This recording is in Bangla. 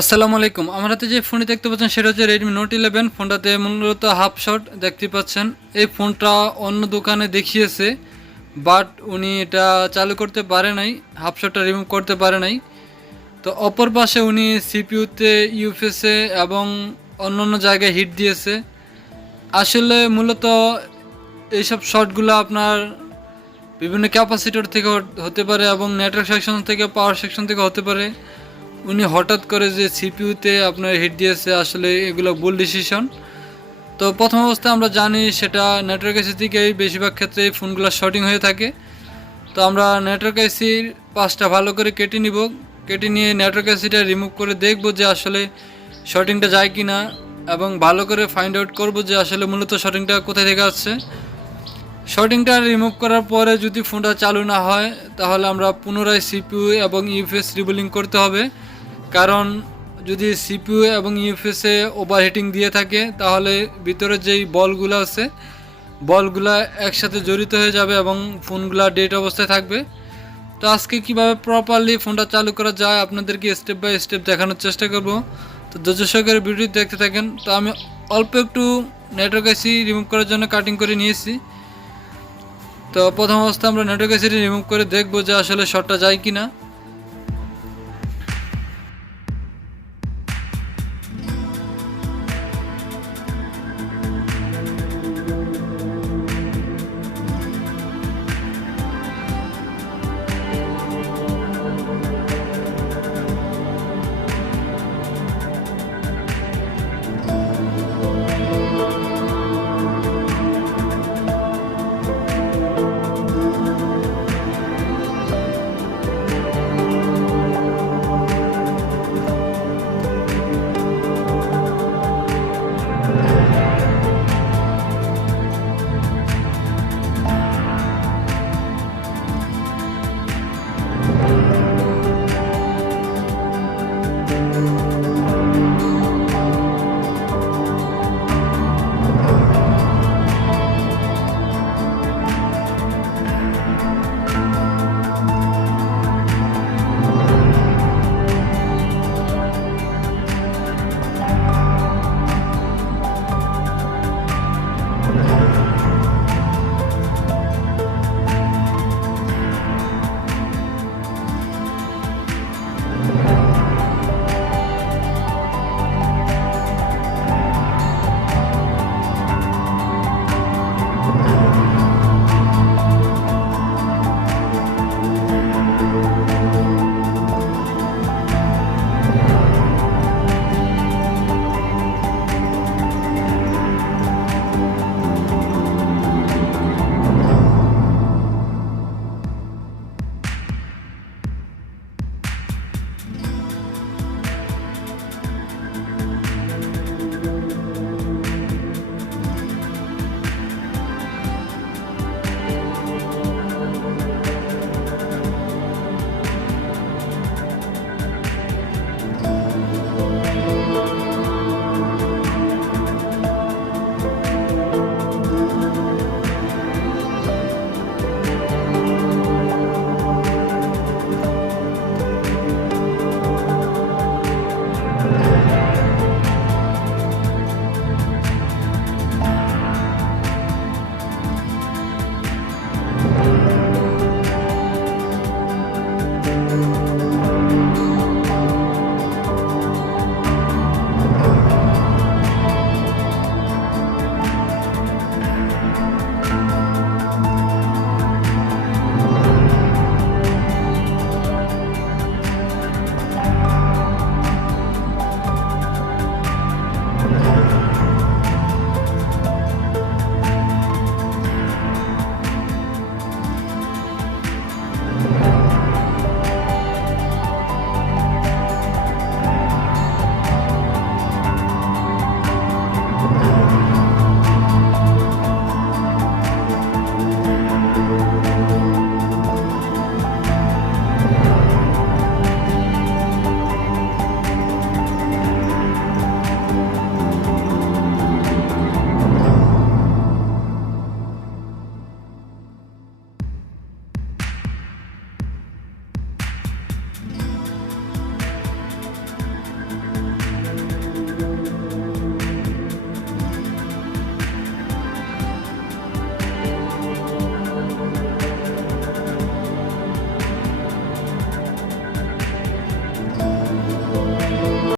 আসসালামু আলাইকুম। আমার হাতে যে ফোনটি দেখতে পাচ্ছেন সেটা হচ্ছে Redmi Note 11। ফোনটাতে মূলত হাফ শট দেখতে পাচ্ছেন। এই ফোনটা অন্য দোকানে দেখিয়েছে, বাট উনি এটা চালু করতে পারে নাই, হাফ শটটা রিমুভ করতে পারে নাই। তো অপর পাশে উনি সিপিইউতে ইউএফএসে এবং অন্যান্য জায়গায় হিট দিয়েছে। আসলে মূলত এইসব শটগুলো আপনার বিভিন্ন ক্যাপাসিটর থেকে হতে পারে এবং নেটওয়ার্ক সেকশন থেকে, পাওয়ার সেকশন থেকে হতে পারে। উনি হঠাৎ করে যে সিপিইউতে আপনার হিট দিয়েছে, আসলে এগুলো ভুল ডিসিশন। তো প্রথম অবস্থায় আমরা জানি সেটা নেটওয়ার্ক আইসি থেকেই বেশিরভাগ ক্ষেত্রে এই ফোনগুলো শর্টিং হয়ে থাকে। তো আমরা নেটওয়ার্ক আইসির পাশটা ভালো করে কেটে নিব, কেটে নিয়ে নেটওয়ার্ক আইসিটা রিমুভ করে দেখব যে আসলে শর্টিংটা যায় কি না, এবং ভালো করে ফাইন্ড আউট করব যে আসলে মূলত শর্টিংটা কোথায় থেকে আসছে। শর্টিংটা রিমুভ করার পরে যদি ফোনটা চালু না হয়, তাহলে আমরা পুনরায় সিপিইউ এবং ইউএফএস রিবুলিং করতে হবে। কারণ যদি সিপিইউ এবং ইউএফএসে ওভারহিটিং দিয়ে থাকে, তাহলে ভিতরে যেই বলগুলো আছে, বলগুলা একসাথে জড়িত হয়ে যাবে এবং ফোনগুলা ডেড অবস্থায় থাকবে। তো আজকে কিভাবে প্রপারলি ফোনটা চালু করা যায় আপনাদেরকে স্টেপ বাই স্টেপ দেখানোর চেষ্টা করব। তো ধৈর্য সহকারে ভিডিও দেখতে থাকেন। তো আমি অল্প একটু নেটওয়ার্ক আইসি রিমুভ করার জন্য কাটিং করে নিয়েছি। তো প্রথম অবস্থায় আমরা নেটওয়ার্ক আইসিটি রিমুভ করে দেখব যে আসলে শটটা যায় কি না।